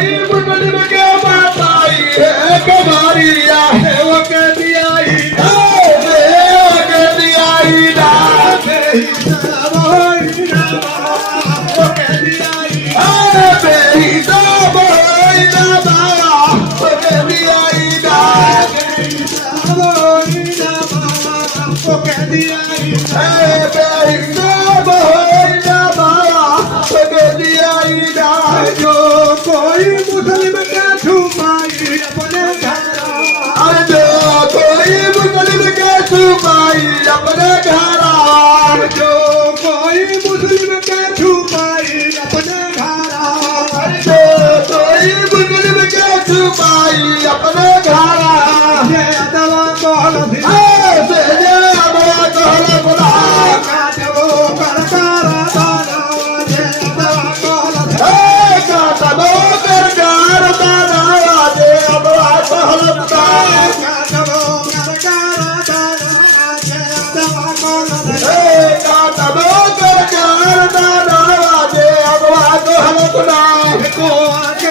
कोई मुस्लिम के बताई है कमारिया है वो कह दिया जो कोई मुस्लिम के छुपाई अपने घर जो कोई मुस्लिम के छुपाई अपने घर जो कोई मुस्लिम के छुपाई अपने घर जो कोई मुस्लिम के छुपाई अपने घर ये दवा कौन सी ये दवा कौन बुला काटो कर दाना ये दवा कौन काटो कर दाना ये दवा कौन काटो कर दाना ये दवा कौन